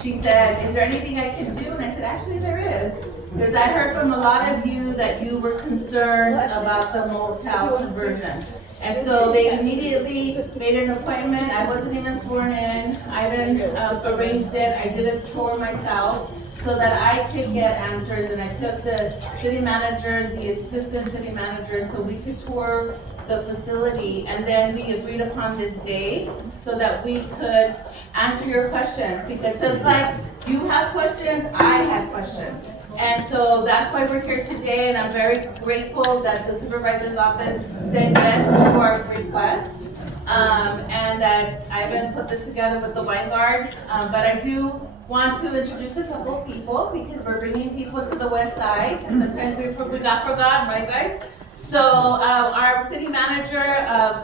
she said, is there anything I can do? And I said, actually there is. Because I heard from a lot of you that you were concerned about the motel conversion. And so they immediately made an appointment. I wasn't even sworn in. Ivan arranged it. I did a tour myself so that I could get answers. And I took the city manager, the assistant city manager, so we could tour the facility. And then we agreed upon this day so that we could answer your questions. Because just like you have questions, I had questions. And so that's why we're here today, and I'm very grateful that the supervisor's office said yes to our request, and that Ivan put this together with the Weingard. But I do want to introduce a couple of people because we're bringing people to the west side, and sometimes we got forgotten, right guys? So our city manager,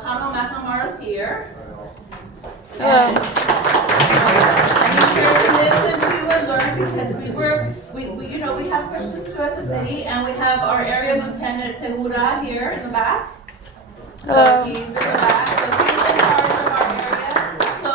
Connell McNamara, is here. And he's here to listen to you and learn because we have questions to as a city, and we have our area lieutenant Segura here in the back. So he's in the back, so he's in charge of our area. So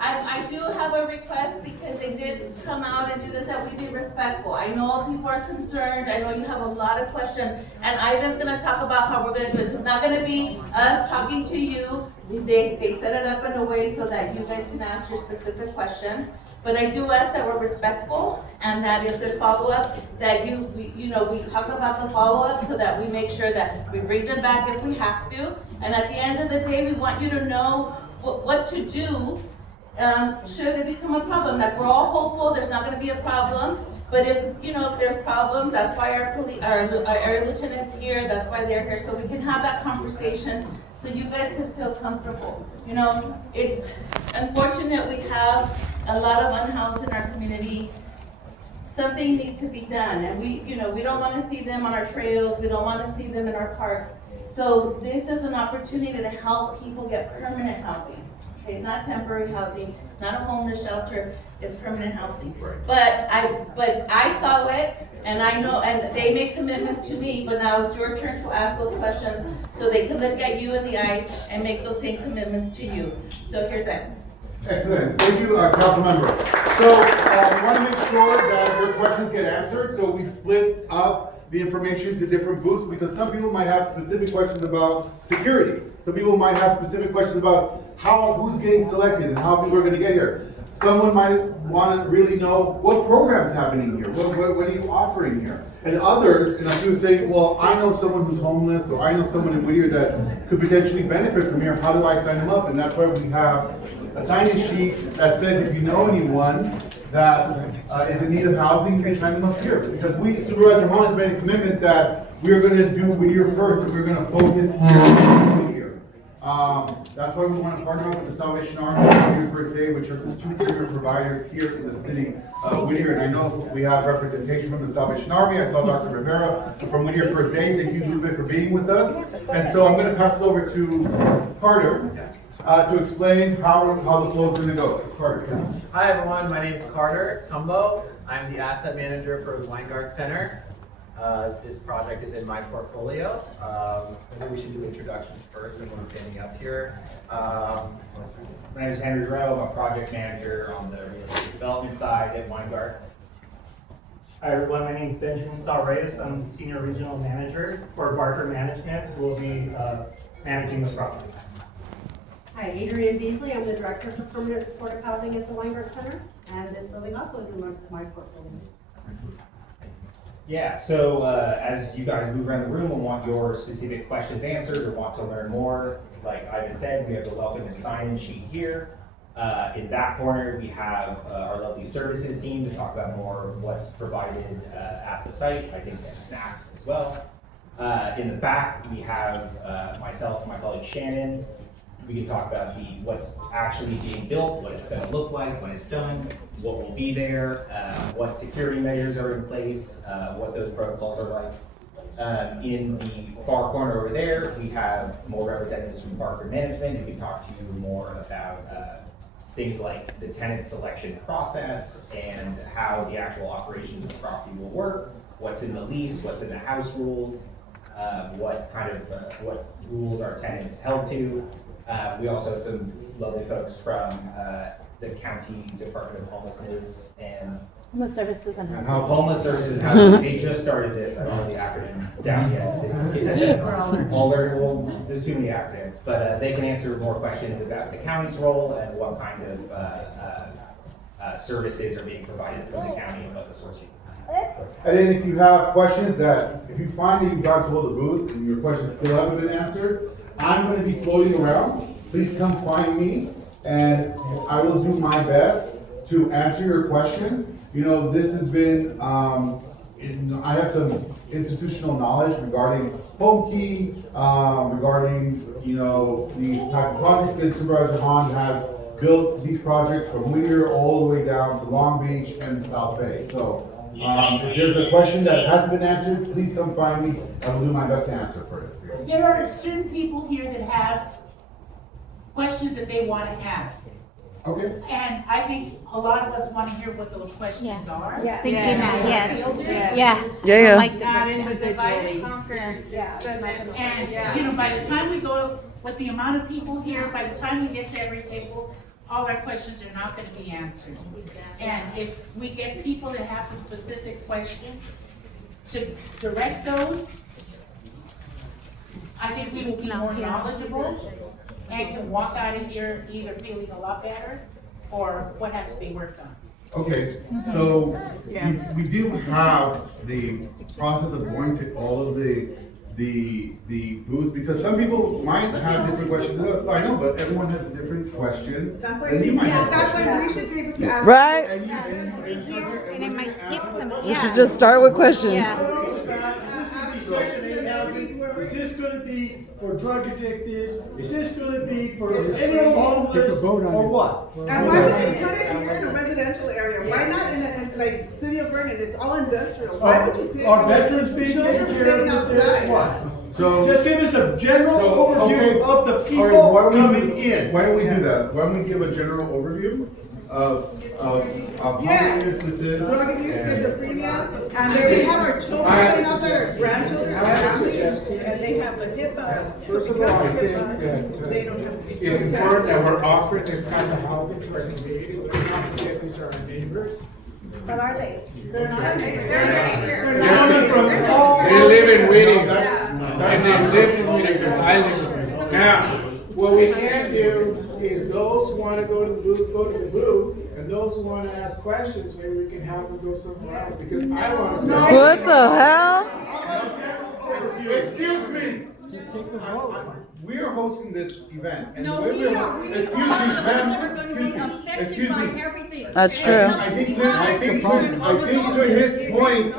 I do have a request because they did come out and do this, that we be respectful. I know people are concerned, I know you have a lot of questions, and Ivan's gonna talk about how we're gonna do it. It's not gonna be us talking to you. They set it up in a way so that you guys can ask your specific questions. But I do ask that we're respectful, and that if there's follow-up, that we talk about the follow-up so that we make sure that we bring them back if we have to. And at the end of the day, we want you to know what to do should it become a problem. That we're all hopeful there's not going to be a problem. But if there's problems, that's why our area lieutenant's here. That's why they're here, so we can have that conversation, so you guys can feel comfortable. It's unfortunate we have a lot of unhoused in our community. Something needs to be done, and we don't want to see them on our trails. We don't want to see them in our parks. So this is an opportunity to help people get permanent housing. Okay, it's not temporary housing, not a homeless shelter. It's permanent housing. But I saw it, and I know, and they made commitments to me. But now it's your turn to ask those questions, so they can look at you in the eyes and make those same commitments to you. So here's that. Excellent. Thank you, council member. So we want to make sure that your questions get answered. So we split up the information to different booths because some people might have specific questions about security. Some people might have specific questions about who's getting selected and how people are going to get here. Someone might want to really know what program's happening here. What are you offering here? And others, and like you were saying, well, I know someone who's homeless, or I know someone in Whittier that could potentially benefit from here. How do I sign them up? And that's why we have a sign-in sheet that says if you know anyone that is in need of housing, you can sign them up here. Because Supervisor Hahn has made a commitment that we are going to do Whittier first, and we're going to focus here on Whittier. That's why we want to partner up with the Salvation Army and Whittier First Aid, which are the two premier providers here in the city of Whittier. And I know we have representation from the Salvation Army. I saw Dr. Rivera from Whittier First Aid. Thank you, Lupe, for being with us. And so I'm going to pass it over to Carter to explain how the flow is going to go. Carter. Hi everyone, my name is Carter Cumbo. I'm the asset manager for the Weingard Center. This project is in my portfolio. Maybe we should do introductions first. Everyone's standing up here. My name is Henry Rowe. I'm a project manager on the real estate development side at Weingard. Hi everyone, my name is Benjamin Salreyes. I'm the Senior Regional Manager for Barker Management, who will be managing the property. Hi, Adrienne Beasley. I'm the Director for Permanent Supportive Housing at the Weingard Center, and this building also is in my portfolio. Yeah, so as you guys move around the room and want your specific questions answered or want to learn more, like Ivan said, we have the welcome and sign-in sheet here. In that corner, we have our lovely services team to talk about more what's provided at the site. I think they have snacks as well. In the back, we have myself and my colleague Shannon. We can talk about what's actually being built, what it's going to look like when it's done, what will be there, what security measures are in place, what those protocols are like. In the far corner over there, we have more representatives from Barker Management who can talk to you more about things like the tenant selection process and how the actual operations of the property will work, what's in the lease, what's in the house rules, what rules are tenants held to. We also have some lovely folks from the county Department of Homelessness and Homeless services and housing. Homeless Services and Housing. They just started this. I don't have the acronym down yet. All learn, well, there's too many acronyms, but they can answer more questions about the county's role and what kind of services are being provided for the county and what the sources. And then if you have questions if you find that you've got to hold the booth and your questions still haven't been answered, I'm gonna be floating around. Please come find me and I will do my best to answer your question. You know, this has been, I have some institutional knowledge regarding home key, regarding, you know, these type of projects that Supervisor Hahn has built these projects from Whittier all the way down to Long Beach and South Bay. So, if there's a question that hasn't been answered, please come find me. I will do my best to answer for it. There are certain people here that have questions that they want to ask. Okay. And I think a lot of us want to hear what those questions are. Yeah. Thinking that, yes. Yeah. Like the Not individually. And, you know, by the time we go, with the amount of people here, by the time we get to every table, all our questions are not going to be answered. And if we get people that have the specific questions, to direct those, I think we will be more knowledgeable and can walk out of here either feeling a lot better or what has to be worked on. Okay, so we do have the process of going to all of the booths, because some people might have different questions. I know, but everyone has a different question. That's why than you might have. that's why we should be able to ask. Right? And it might skip some, We should just start with questions. Is this gonna be for drug addicted? Is this gonna be for any homeless or what? And why would you put it here in a residential area? Why not in like City of Vernon? It's all industrial. Why would you pick? Are veterans being taken children care playing of with this? outside? What? So, Just give us a general overview of the all right, people why don't we coming do- in. Why don't we do that? Why don't we give a general overview of how many Yes. businesses? Drug abuse, schizophrenia, and there we have our children playing outside, our grandchildren, our families, and they have the HIPAA. So First of all, I because think HIPAA, they don't have to be. it's important that we're offering this kind of housing to our community. Let's not forget these are our neighbors. But are they? They're not. They're coming from all. They live in Whittier, That- and they live in Whittier because I live in Whittier. Now, what we can do is those who want to go to the booth, go to the booth, and those who want to ask questions, maybe we can have them go somewhere else, because I want to. What the hell? Excuse me. We're hosting this event. And No, the way we we're- are. We Excuse are me, the ones ma'am, that are going to be excuse me, affected excuse by me. everything. That's And true. some I think people to his point,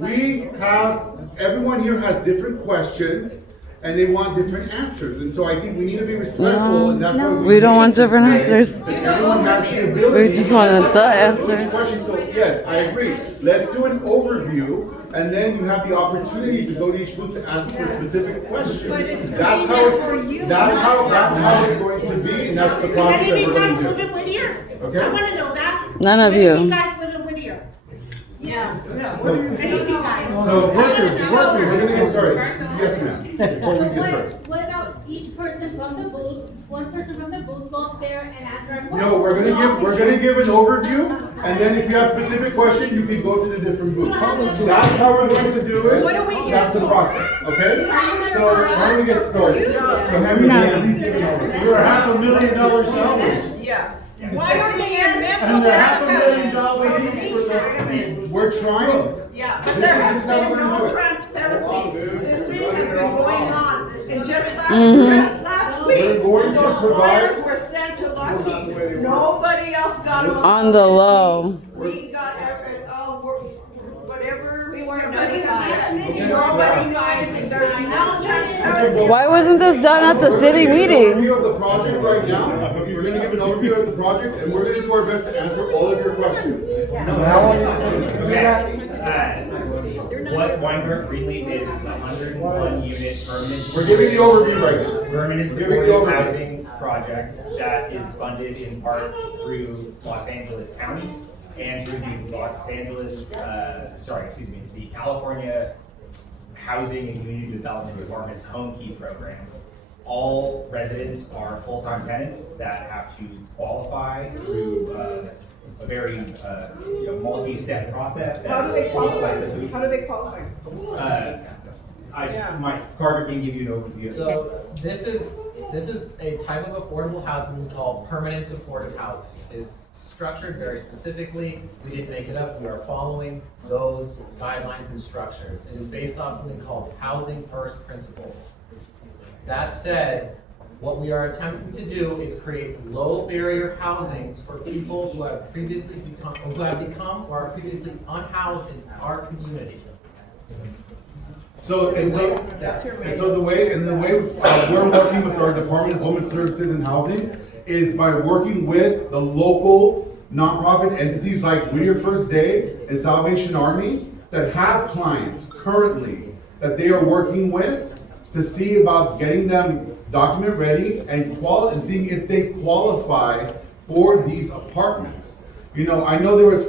we have, everyone here has different questions and they want different answers. And so I think we need to be respectful and that's what We don't want different answers. Everyone has the ability. We just want the answer. Questions. So yes, I agree. Let's do an overview and then you have the opportunity to go to each booth and answer a specific question. But it's That's how convenient for you, it's, that's how it's going to be and that's the process Any that of we're you guys going live to in do. Whittier? Okay. I want to know that. None of Any of you. you guys live in Whittier? Yeah. So, Any of you guys? so we're gonna get started. Yes, ma'am. Before we get started. What about each person from the booth, one person from the booth go up there and answer a question? No, we're gonna give an overview, and then if you have specific question, you can go to the different booths. That's how we're going to do it. What do we get That's the for? process, okay? So, why don't we get started? So, have you please give an overview. You're $500,000 salaries. Yeah. Why are they in mental? And they're $500,000 each for the. We're trying. Yeah, but This there is has how we're been gonna do no it. transparency. This thing has been going on. And just last week, We're going to those provide- lawyers were sent to Lockheed. Nobody else got them. On the low. We got whatever We weren't somebody had notified. said. Nobody knew anything. There's no transparency. Why wasn't this done at the city meeting? Overview of the project right now. We're gonna give an overview of the project, and we're gonna do our best to answer all of your questions. Okay. What Weinberg Greenleaf is a 101 unit permanent. We're giving the overview right now. Permanent We're giving the supportive overview. housing project that is funded in part through Los Angeles County and through the Los Angeles, the California Housing and Community Development Department's Home Key program. all residents are full-time tenants that have to qualify through a very multi-step process. How do they qualify? That's- How do they qualify? Yeah. Carter can give you an overview. So this is a type of affordable housing called permanent supportive housing. It's structured very specifically. We didn't make it up. We are following those guidelines and structures. It is based off something called housing first principles. That said, what we are attempting to do is create low barrier housing for people who have become or are previously unhoused in our community. So the way we're working with our Department of Homeless Services and Housing is by working with the local nonprofit entities like Whittier First Day and Salvation Army that have clients currently that they are working with to see about getting them document ready and seeing if they qualify for these apartments. I know there was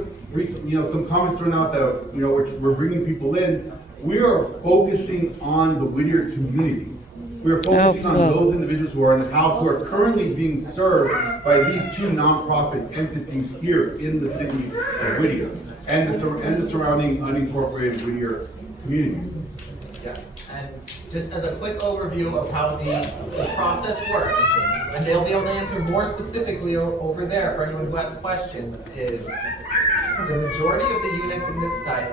some comments thrown out that we're bringing people in. We are focusing on the Whittier community. We are focusing on those individuals who are in the house who are currently being served by these two nonprofit entities here in the city of Whittier and the surrounding unincorporated Whittier communities. Yes, and just as a quick overview of how the process works, and they'll be able to answer more specifically over there for anyone who has questions, is the majority of the units in this site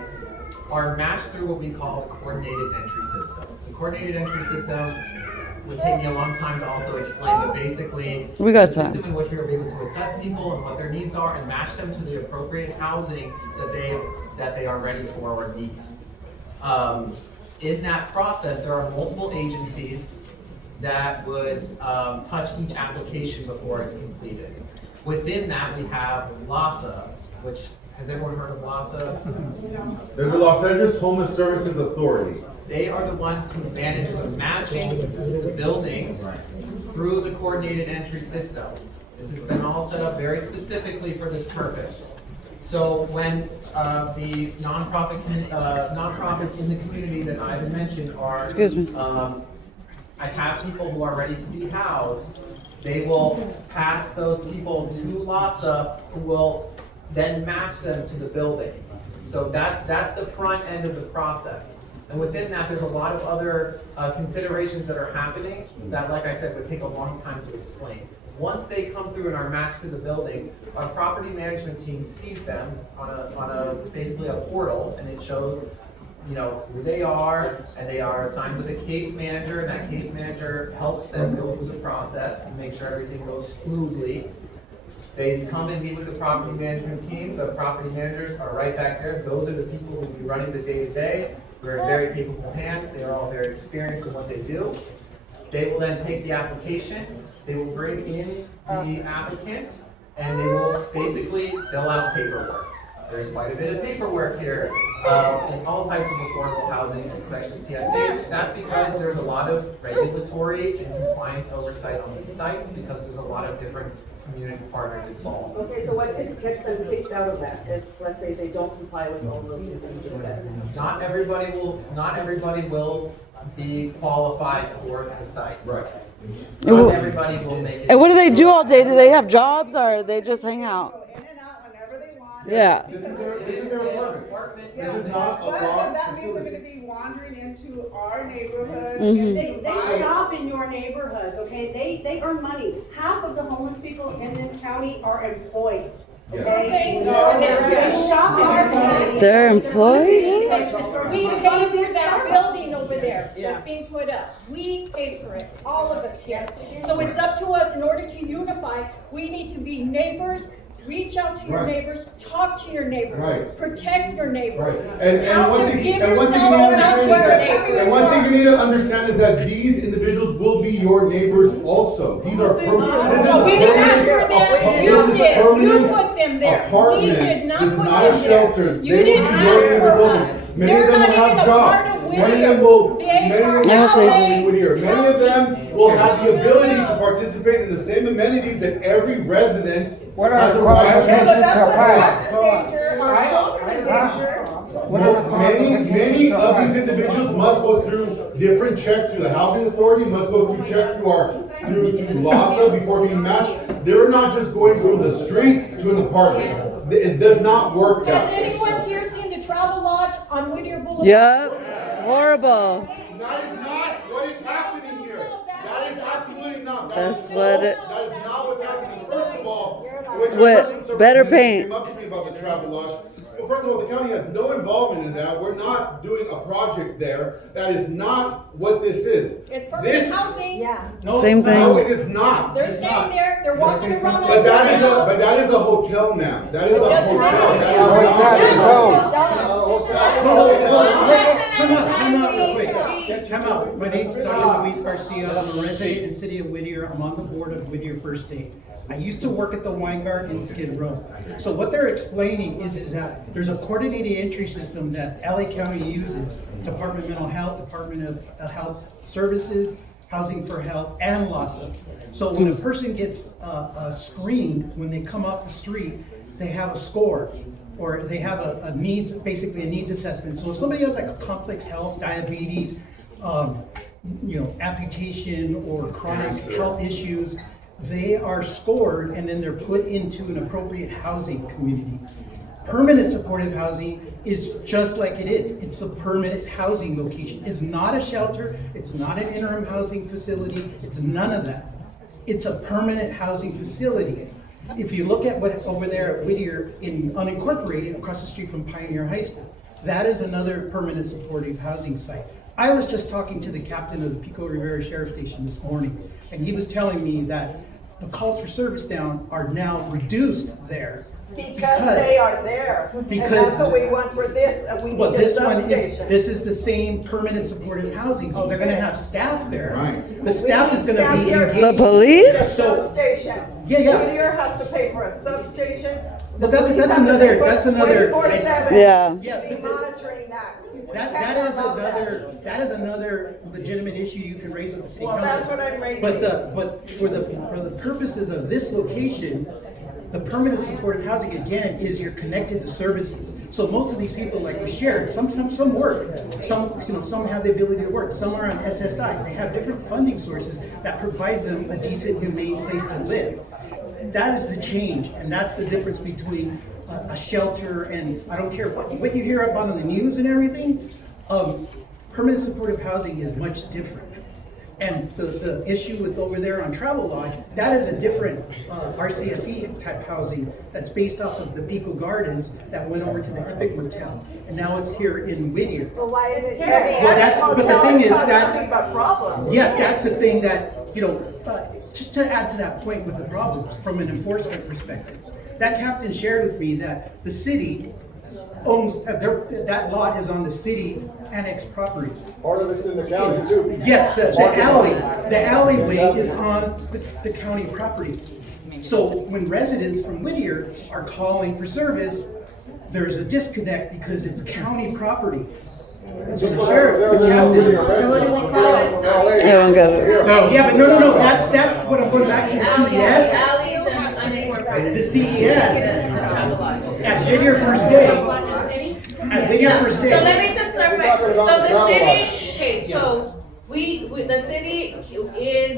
are matched through what we call the coordinated entry system. The coordinated entry system would take me a long time to also explain, but basically, We got the system time. in which we are able to assess people and what their needs are and match them to the appropriate housing that they are ready for or need. In that process, there are multiple agencies that would touch each application before it's completed. Within that, we have LASA, which, has everyone heard of LASA? They're the Los Angeles Homeless Services Authority. They are the ones who manage the matching the buildings through the coordinated entry system. This has been all set up very specifically for this purpose. So when the nonprofits in the community that Ivan mentioned are, Excuse me. I have people who are ready to be housed, they will pass those people to LASA, who will then match them to the building. So that's the front end of the process. And within that, there's a lot of other considerations that are happening that, like I said, would take a long time to explain. Once they come through and are matched to the building, our property management team sees them on basically a portal, and it shows who they are, and they are assigned with a case manager, and that case manager helps them go through the process and make sure everything goes smoothly. They come and meet with the property management team. The property managers are right back there. Those are the people who will be running the day-to-day. We're in very capable hands. They are all very experienced in what they do. They will then take the application. They will bring in the applicant, and they will basically fill out paperwork. There's quite a bit of paperwork here in all types of affordable housing, especially PSH. That's because there's a lot of regulatory and compliance oversight on these sites, because there's a lot of different community partners involved. Okay, so what gets them kicked out of that if, let's say, they don't comply with all those things that you just said? Not everybody will be qualified for the site. Right. Not everybody will make it. And what do they do all day? Do they have jobs or they just hang out? Go in and out whenever they want. Yeah. This is their apartment. Yeah, This is not a but law that means they're facility. gonna be wandering into our neighborhood. Mhm. and They shop in your neighborhood, okay? They earn money. Half of the homeless people in this county are employed, okay? They shop in our county. They're employed? We pay for that building over there that's being put up. We pay for it, all of us here. So it's up to us, in order to unify, we need to be neighbors, reach out to your Right. neighbors, talk to your neighbors, Right. protect your neighbors. Right. And Help one them thing, give and one thing you yourself need to out to understand your is that, neighbors. and one thing you need to understand is that these individuals will be your neighbors also. These are permanent. No, we didn't ask for them, you did, you put them there. We Apartments. did not This is put not a them there. shelter. You They will didn't be your ask for neighbors us. also. Many They're of them not will even have a jobs. part of Many of Whittier. them will, They many are of them not will a in Whittier. Many of them will have the ability to participate in the same amenities that every resident has a right Yeah, to. but that puts us in danger, our children in danger. Many of these individuals must go through through different checks through the housing authority, must go through checks through LASA before being matched. They're not just going from the street to an apartment. It does not work that Has way. anyone here seen the Travel Lodge on Whittier Boulevard? Yep. Horrible. That is not what is happening here. That is absolutely not. That's what it- That is not what's happening. First of all, With better paint. Came up to me about the travel lodge. Well, first of all, the county has no involvement in that. We're not doing a project there. That is not what this is. It's This- permanent housing. Yeah. Same No, thing. it is not. They're staying there, they're walking around like. But that is a hotel, ma'am. That is a hotel. That is Time out real quick. Time out. My name's Dr. Luis Garcia. I'm a resident in the city of Whittier. I'm on the board of Whittier First Aid. I used to work at the Weingart in Skid Row. So what they're explaining is that there's a coordinated entry system that LA County uses, Department of Mental Health, Department of Health Services, Housing for Health, and LASA. So when a person gets screened, when they come off the street, they have a score, or they have a needs, basically a needs assessment. So if somebody has like a complex health, diabetes, amputation or chronic health issues, they are scored and then they're put into an appropriate housing community. Permanent supportive housing is just like it is. It's a permanent housing location. It's not a shelter. It's not an interim housing facility. It's none of that. It's a permanent housing facility. If you look at what's over there at Whittier in unincorporated across the street from Pioneer High School, that is another permanent supportive housing site. I was just talking to the captain of the Pico Rivera Sheriff Station this morning, and he was telling me that the calls for service down are now reduced there. Because they are there. Because- And that's what we want for this, and we Well, need a this one is, substation. this is the same permanent supportive housing, so they're gonna have staff there. Right. The staff is gonna Staff be here. engaged. The police? So, substation. Yeah, yeah. Whittier has to pay for a substation. But that's another. 24/7. Yeah. Yeah. Be monitoring that. That is another legitimate issue you can raise with the city Well, council. that's what I'm raising. But for the purposes of this location, the permanent supportive housing, again, is you're connected to services. So most of these people, like we shared, sometimes some work, some have the ability to work, some are on SSI. They have different funding sources that provides them a decent, humane place to live. That is the change, and that's the difference between a shelter and, I don't care what you hear about on the news and everything, permanent supportive housing is much different. And the issue with over there on Travel Lodge, that is a different RCFE type housing that's based off of the Pico Gardens that went over to the Epic Motel. And now it's here in Whittier. Well, why is it Well, but the thing is, that's, problems. yeah, that's the thing that, just to add to that point with the problems from an enforcement perspective. That captain shared with me that the city owns, that lot is on the city's annexed property. Part of it's in the county too. Yes, the alleyway is on the county property. So when residents from Whittier are calling for service, there's a disconnect because it's county property. And so the sheriff, the captain. So what do we call it? I don't get it. So, yeah, but no, that's what I'm going back to the CES. Alleys and unincorporated. The CES at Whittier First Day. At Whittier First Day. So let me just clarify, so the city, okay, so the city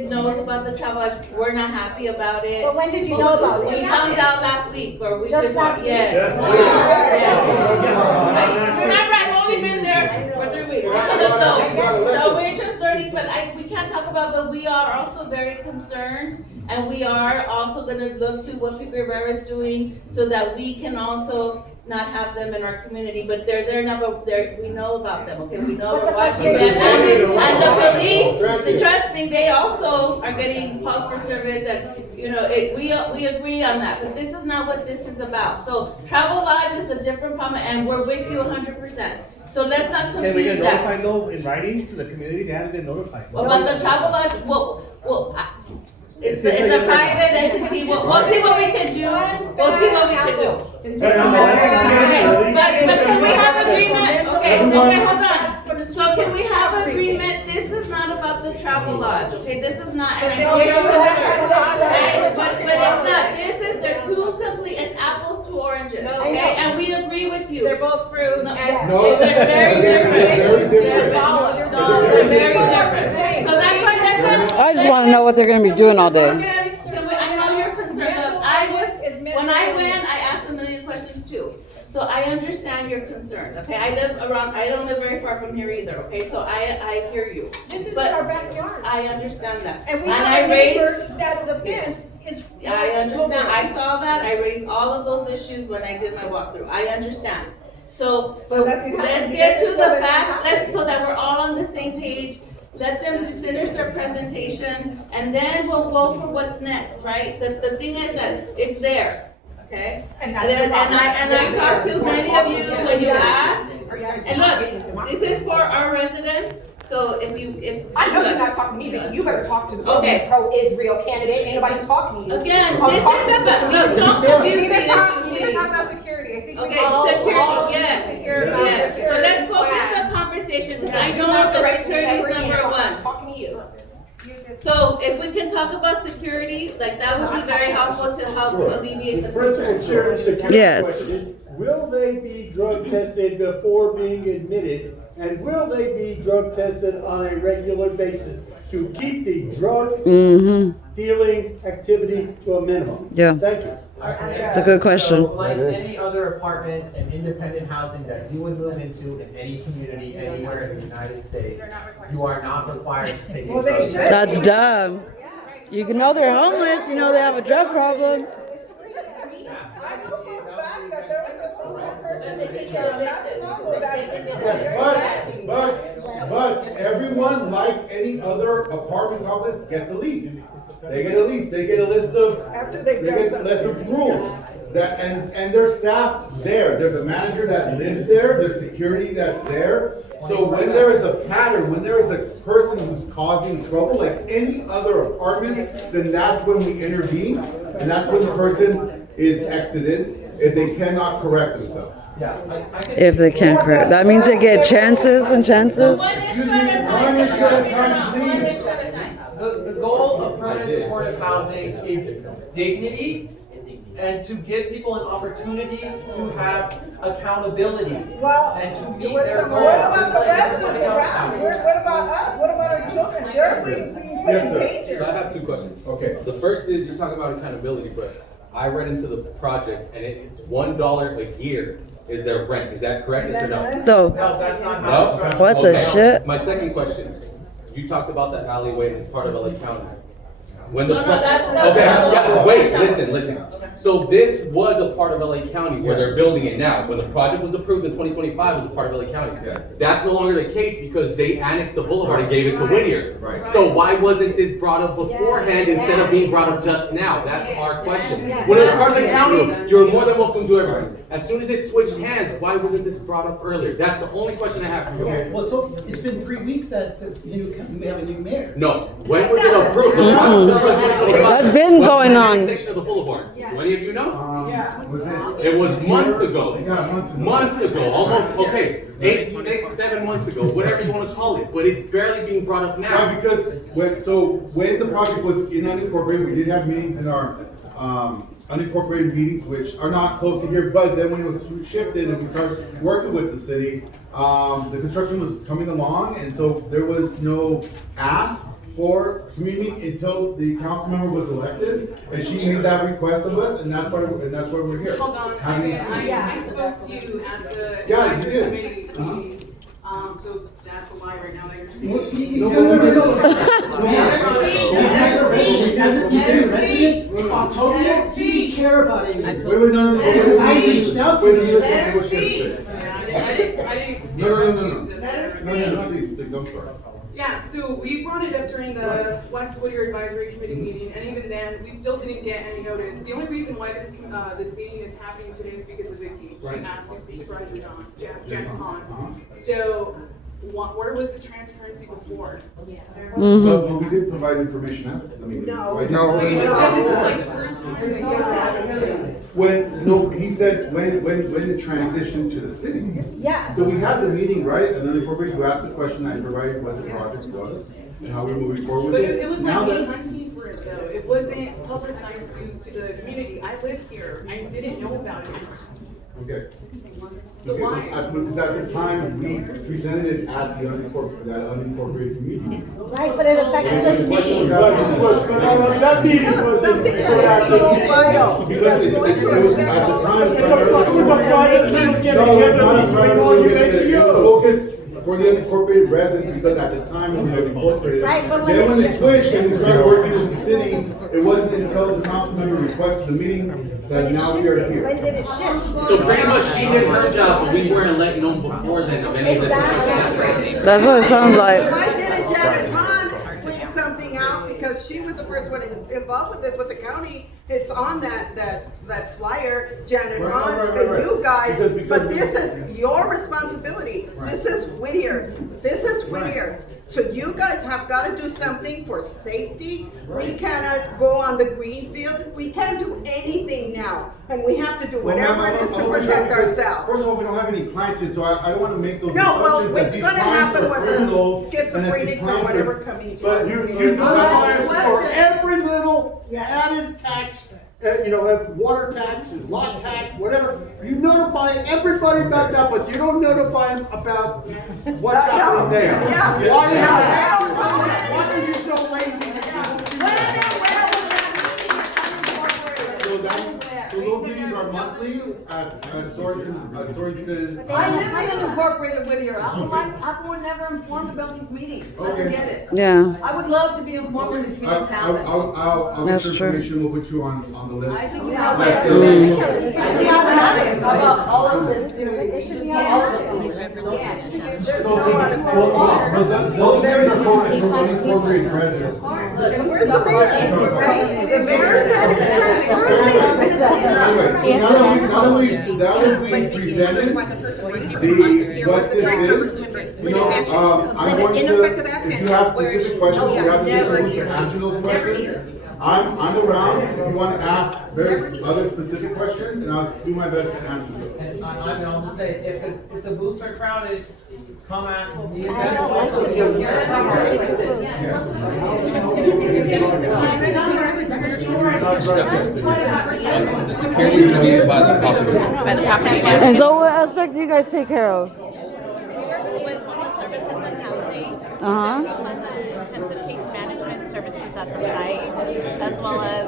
knows about the travel lodge, we're not happy about it. But when did you know about it? We found out last week, or week Just before, last week? yes. Remember, I've only been there for 3 weeks, so we're just learning, but we can't talk about, but we are also very concerned, and we are also gonna look to what Pico Rivera is doing, so that we can also not have them in our community, but they're not, we know about them, okay, we know, we're watching them, and the police, trust me, they also are getting calls for service, and, we agree on that, but this is not what this is about. So Travel Lodge is a different problem, and we're with you 100%, so let's not Can we confuse get that. notified though in writing to the community? They haven't been notified. About the Travel Lodge, it's a private entity, we'll see what we can do, we'll see what we can do. Okay, but can we have agreement, okay, hold on. So can we have agreement, this is not about the Travel Lodge, okay, this is not, and I know you're but it's not, they're two complete, it's apples to oranges, okay, and we agree with you. They're both fruit and No, they're very different issues, they're followed. No, they're very different. So that's why I just want to know what they're going to be doing all day. I know you're concerned. When I went, I asked a million questions too. So I understand your concern, okay? I don't live very far from here either, okay? So I hear you. This is But our backyard. I understand that. And we I have a raised- neighbor that the fence is. I understand, I saw that, I raised all of those issues when I did my walkthrough, I understand. So, let's get to the facts, so that we're all on the same page. Let them finish their presentation, and then we'll go for what's next, right? The thing is that it's there, okay? And I talked to many of you when you asked, and look, this is for our residents. So if I know you're not talking to me, but you better talk to the Okay. pro-Israel candidate. Ain't nobody talking to you. Again, I'm this is talking to about, you. no, don't confuse the We've issue, been talking please. about security. I think Okay, security, yes, yes. So let's focus the conversation, because I know that security is number one. I'm talking to you. So if we can talk about security, like that would be very helpful to help alleviate the Principal concern. Chair, security Yes. question is, will they be drug tested before being admitted? And will they be drug tested on a regular basis to keep the drug dealing activity to a minimum? Yeah. Thank you. It's a good question. So, like any other apartment and independent housing that you would move into in any community anywhere in the United States, you are not required to take a drug test. That's dumb. You can know they're homeless, you know they have a drug problem. I know for a fact that there was a homeless person taking care of that. But everyone, like any other apartment complex, gets a lease. They get a lease, they get a list of, After they get a list of rules. That, and there's staff there, there's a manager that lives there, there's security that's there. So when there is a pattern, when there is a person who's causing trouble, like any other apartment, then that's when we intervene, and that's when the person is exited if they cannot correct themselves. Yeah, If they can't correct. That means they get chances and chances. One issue at a time. One issue at a time, One issue at a time. The goal of permanent supportive housing is dignity and to give people an opportunity to have accountability Well, and to meet what their goals. about just the like residents everybody else around? has. What about us? What about our children? They're being put Yes, in sir. danger. So I have two questions. Okay. The first is, you're talking about accountability, but I read into the project and it's $1 a year is their rent. Is that correct? Yes or no? So, No, that's not how it's No? structured. what the Okay. shit? My second question, you talked about that alleyway and it's part of LA County. When the No, no, pro- that's Okay, yeah, wait, okay. listen. So this was a part of LA County where they're building it now. When the project was approved in 2025, it was a part of LA County. Yes. That's no longer the case because they annexed the boulevard and gave it to Whittier. Right. So why wasn't this brought up beforehand instead of being brought up just now? That's our question. When it was part of the county, you're more than welcome to do everything. As soon as it switched hands, why wasn't this brought up earlier? That's the only question I have for you. Well, so it's been 3 weeks that we have a new mayor. No, when was it approved? The project was approved in 2025. That's been When was going the on. annexation of the boulevards? Do any of you know? Was It was months ago. Yeah, months ago. Months ago, almost, okay, 8, 6, 7 months ago, whatever you want to call it, but it's barely being brought up Why? now. Because when the project was in unincorporated, we did have meetings in our unincorporated meetings, which are not close to here, but then when it was shifted and we started working with the city, the construction was coming along, and so there was no ask for community until the council member was elected, and she made that request of us, and that's why we're here. Hold on, I spoke to you at the Yeah, you advisory did. committee meetings, so that's a lie right now that you're saying. We care about it. Wait, no. I reached out to you. I didn't. No, please, I'm sorry. Yeah, so we brought it up during the West Whittier Advisory Committee meeting, and even then, we still didn't get any notice. The only reason why this meeting is happening today is because of Vicky. She asked Supervisor Jackson. So, where was the transparency before? But we did provide information after the meeting. No. He said when the transition to the city. Yeah. So we had the meeting, right, and then the corporate, you asked the question, I provided what the project was, and how we're moving forward But with it was Now like me that- hunting for it though. It wasn't publicized to the community. I live here. I didn't know about it. Okay. So why? Because at the time, we presented it at the unincorporated community. Right, but it affects the city. That meeting was Something that is so vital. Because it was at the time. It was a private group getting No, it's together not a between private all you group. It was NGOs. focused for the unincorporated residents, because at the time it was unincorporated. Right, but when Then when it- they switched and we started working with the city, it wasn't until the council member requested the meeting that now we are here. When did it shift? So pretty much she did her job, but we weren't letting know before then of any of this. That's what it sounds like. Why didn't Janet Hahn bring something out? Because she was the first one involved with this, with the county. It's on that flyer, Janet Right, Hahn, right, and right. you guys, Because- but this is your responsibility. This is Whittier's. This is Whittier's. So you guys have got to do something for safety. We cannot go on the green field. We can't do anything now. And we have to do whatever it is to protect ourselves. First of all, we don't have any clients yet, so I don't want to make those No, well, assumptions that it's these gonna clients happen are with criminals the and that these schizophrenics or clients whatever are- coming to But you. you notify us for every little added tax, water tax, lot tax, whatever. You notify everybody about that, but you don't notify them about what's happening there. Yeah. Why is Yeah. that? Why are you so lazy? So those meetings are monthly at Sorensen. I live in Incorporated Whittier. I was never informed about these meetings. I don't get it. Yeah. I would love to be informed when these meetings happen. I'll get That's your true. information, we'll put you on the list. I think you have Let's to. go. You should be automatic about all of this. It should be all of this. There's no other. Those meetings are focused for unincorporated residents. And where's the mayor? The mayor said it's transparency. Anyway, now that we presented what this is, I'm going to, if you have specific questions, we have to be able to answer those questions. I'm around if you want to ask very other specific questions, and I'll do my best to answer them. And I'll just say, if the booths are crowded, come at me. Also be up here. The security is gonna be by the property. And so what aspect do you guys take care of? We work with homeless services and housing. Uh-huh. So we fund the intensive case management services at the site, as well as,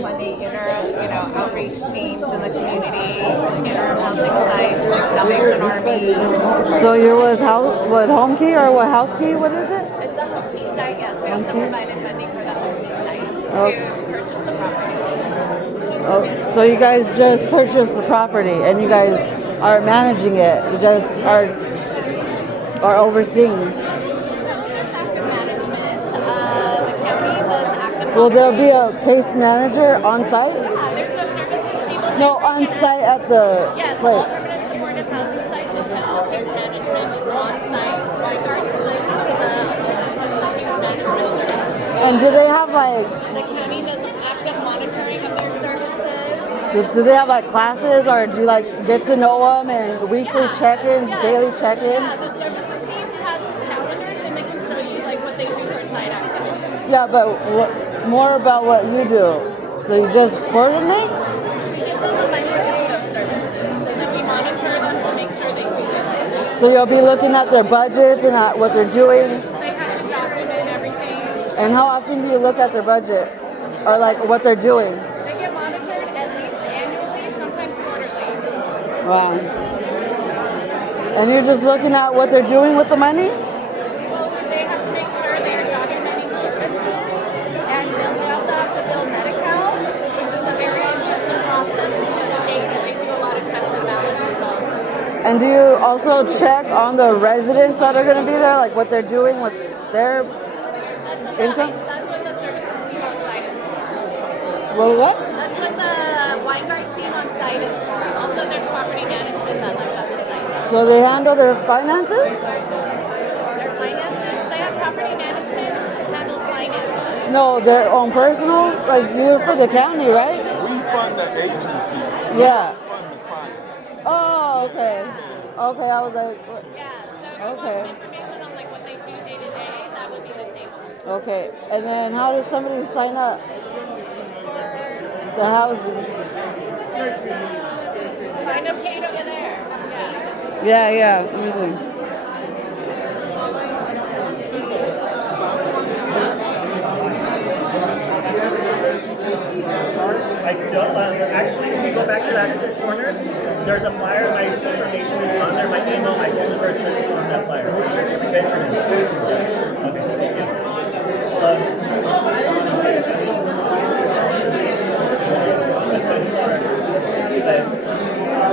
funding outreach teams in the community, interim housing sites like Salvation Army. So you're with Home Key or what House Key? What is it? It's a Home Key site, yes. We also provided funding for the Home Key site to purchase the property. Oh, so you guys just purchased the property and you guys are managing it. You just are overseeing. There's active management. The county does active. Will there be a case manager on site? Yeah, there's no services people. No, on site at the Yes, all place. permanent supportive housing sites, intensive case management is on site. Whitegarden site, intensive case management services. And do they have The county does active monitoring of their services. do they have classes, or do you get to know them and weekly check-ins, daily check-ins? Yeah, the services team has calendars and they can show you what they do for site activities. Yeah, but more about what you do. So you just coordinate? We give them the money to do those services, so then we monitor them to make sure they do it. So you'll be looking at their budgets and at what they're doing. They have to document everything. And how often do you look at their budget or what they're doing? They get monitored at least annually, sometimes quarterly. Wow. And you're just looking at what they're doing with the money? Well, they have to make sure they are documenting services, and they also have to bill Medi-Cal, which is a very intensive process with the state, and they do a lot of checks and balances also. And do you also check on the residents that are going to be there, what they're doing with their income? That's what the services team on site is for. Well, what? That's what the Weingart team on site is for. Also, there's property management that lives at the site. So they handle their finances? Their finances, they have property management handles finances. No, their own personal? You for the county, right? We fund the agency. Yeah. We fund the clients. Oh, okay. Okay, I was like, what? Yeah, so if you Okay. want information on what they do day to day, that would be the table. Okay, and then how does somebody sign up? The housing. Sign Find a page over there. Yeah, let me see. I don't, actually, if you go back to that corner, there's a flyer, my information is on there, my email, my phone number is listed on that flyer. Benjamin. Okay, thank you.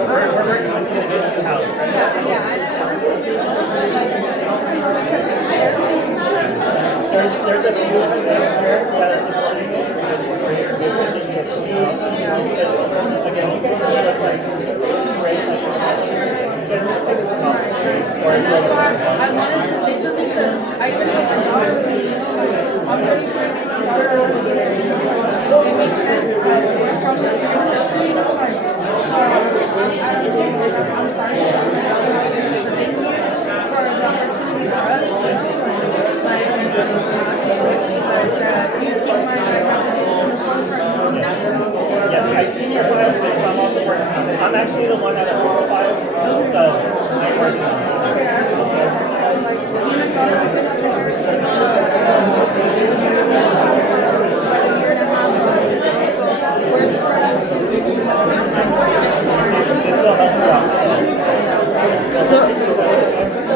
We're working on getting it in the house. There's a few of us here that are supporting it. Again, you can look like great. And that's why I wanted to say something because I even have my daughter with me. I'm pretty sure my daughter already gets it. It makes sense. Like, we're from this neighborhood too, you know, like, so I don't think, like, I'm sorry for thank you for the opportunity for us, you know, like, I just want to realize that you keep my application in the forefront. Yes, I see your files, but I'm also working on it. I'm actually the one that approves the files, so I'm working on it.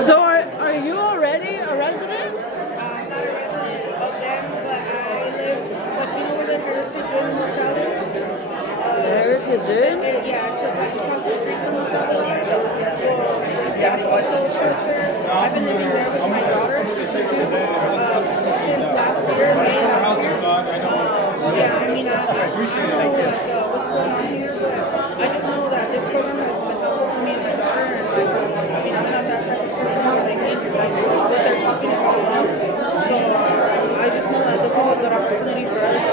So are you already a resident? I'm not a resident of them, but I live, like, you know where the Heritage Inn Motel is? Heritage Inn? Yeah, it's like across the street from the Travelodge. That's also a shelter. I've been living there with my daughter. She's 2 since last year, May last year. Yeah, I mean, I don't know like, what's going on here, but I just know that this program has been helpful to me and my daughter, and like, I mean, I'm not that type of person where they need like what they're talking about, you know? So I just know that this is a good opportunity for us.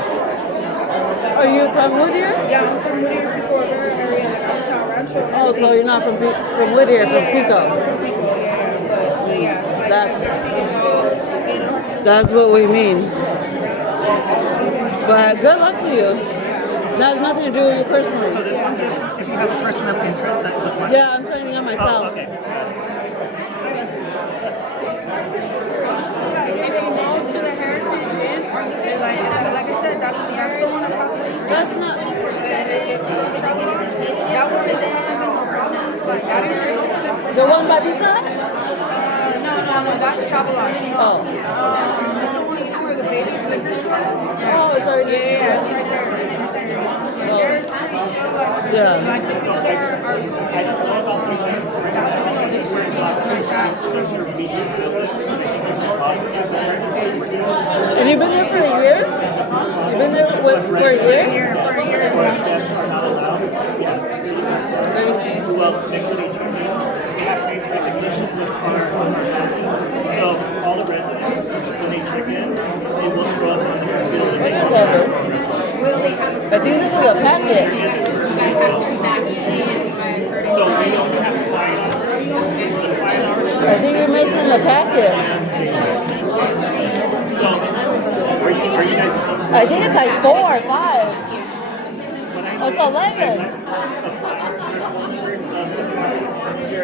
Are you from Whittier? Yeah, I'm from Whittier, Recorder area, like Allentown Rancho. Oh, so you're not from Whittier, from Pico. I'm from Pico, but yeah, it's like everything is all, you know? That's what we mean. But good luck to you. That has nothing to do with you personally. So this one's if you have a person of interest that would want. Yeah, I'm signing up myself. Oh, okay. If you go to the Heritage Inn, like I said, that's the one across the street. That's not. That one, there hasn't been no problems. Like, I didn't hear nothing. The one by Pizza Hut? No, that's Travelodge. No. It's the one, you know, where the baby's liquor store is? Oh, it's already. Yeah, it's right there. There's pretty chill, like the people there are cool. I don't know about these things. There hasn't been no issues like that. And you've been there for a year? You've been there for a year? For a year, yeah. Well, make sure they check in. We have face recognition with our badges. So all the residents, when they check in, they will throw up on their building. What is all this? I think this is a packet. So we don't have quiet hours. The quiet hours. I think you're missing the packet. So are you guys? I think it's like 4 or 5. Oh, it's 11.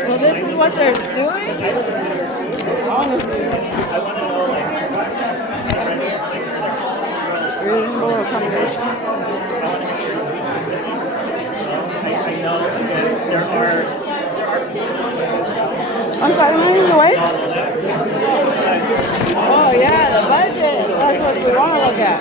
Well, this is what they're doing? Honestly. I want to know, like, reasonable accommodation. I know that there are. I'm sorry, am I in the way? Oh yeah, the budget. That's what we want to look at.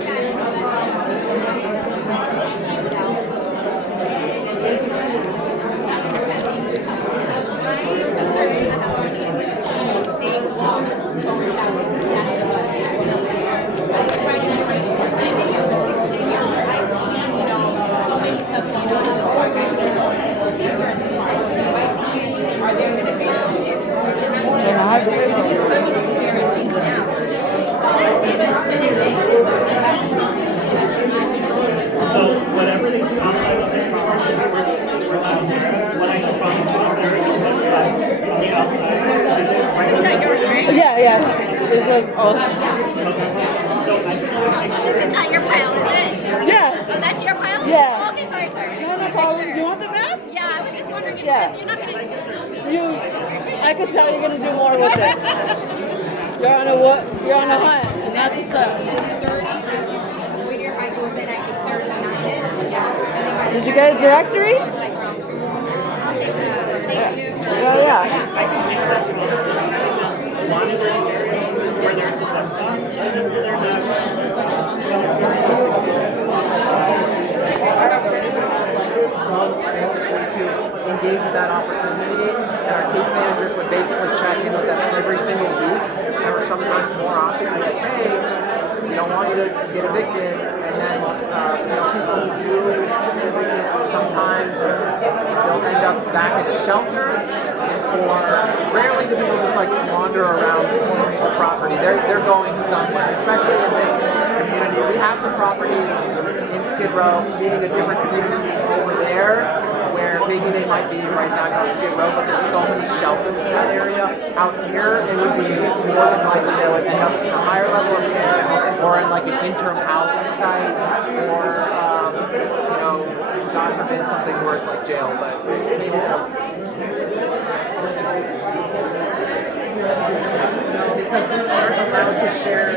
So whatever they do outside of their property, we're not aware of. What I can promise you is there is a list on the outside. This is not yours, right? Yeah. This is This is not your pile, is it? Yeah. Oh, that's your pile? Yeah. Oh, okay, sorry. No problem. You want the map? Yeah, I was just wondering Yeah. I could tell you're gonna do more with it. You're on a hunt, and that's what's up. Did you get a directory? Well, yeah. Monitoring area where there's the bus stop, just so they're not. Basically to engage in that opportunity, and our case managers would basically check in with them every single week, or sometimes more often, be like, hey, we don't want you to get evicted, and then people who do get evicted, sometimes they'll end up back at the shelter, or rarely do people just like wander around the property. They're going somewhere, especially in this community. We have some properties in Skid Row, meaning a different community over there, where maybe they might be right now on Skid Row, but there's so many shelters in that area. Out here, it would be more than likely they would end up in a higher level of care, or in like an interim housing site, or God forbid something worse like jail, but maybe because we aren't allowed to share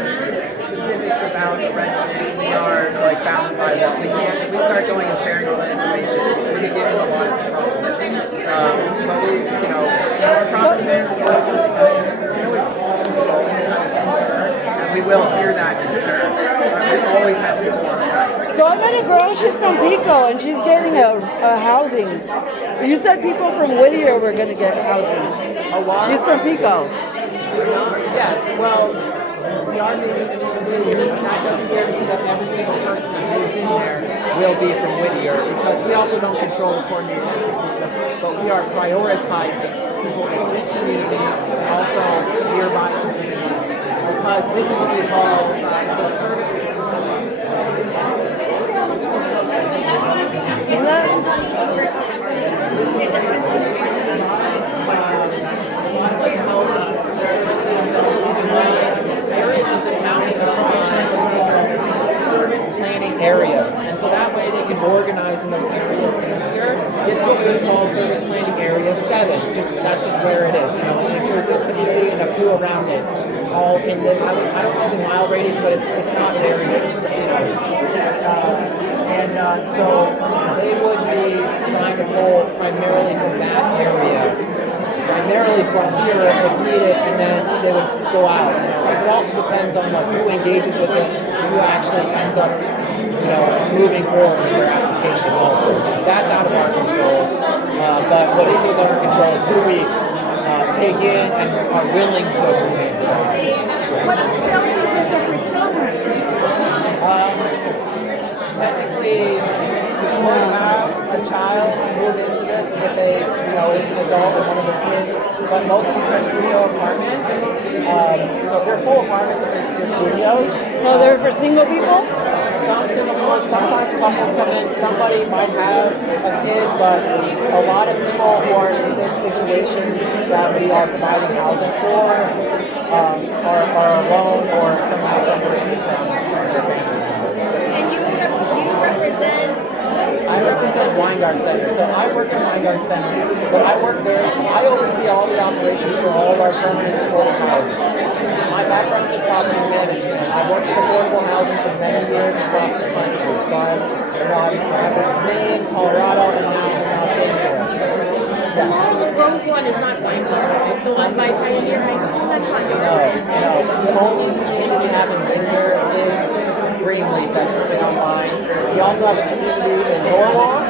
specifics about the resident, we are like bound by law. We can't. If we start going and sharing all that information, we could get in a lot of trouble. But we, our property manager always call concern, and we will hear that concern. We always have this on site. So I met a girl, she's from Pico, and she's getting a housing. You said people from Whittier were going to get housing. She's from Pico. Yes, well, we are meeting in Whittier, but that doesn't guarantee that every single person that moves in there will be from Whittier, because we also don't control the coordinated entry system, but we are prioritizing people in this community and also nearby communities, because this is what we call it's a service. It depends on each person. It depends on their areas of the county service planning areas, and so that way they can organize in those areas easier. This is what we would call service planning area 7. That's just where it is. It includes this community and a few around it. All in the I don't know the mile radius, but it's not very so they would be trying to pull primarily from that area. Primarily from here if needed, and then they would go out. Because it also depends on who engages with it, who actually ends up, moving forward with their application. Also, that's out of our control. But what is within our control is who we take in and are willing to move in. What facilities is there for children? Technically, you want to have a child move into this if they, is an adult and one of their kids. But most of these are studio apartments. So they're full apartments, but they're studios. So they're for single people? Some single people, sometimes couples come in. Somebody might have a kid, but a lot of people who are in this situation that we are providing housing for are alone or somehow separated from their family. And you represent? I represent Weingart Center, so I work at Weingart Center, but I oversee all the operations for all of our permanent supportive housing. My background's in property management. I've worked in affordable housing for many years across the country, so I've in Maine, Colorado, and now in Los Angeles. Yeah. The road one is not Weingart, the one by Pioneer High School, that's not yours? No. The only community we have in Whittier is Greenleaf that's coming online. We also have a community in Norwalk.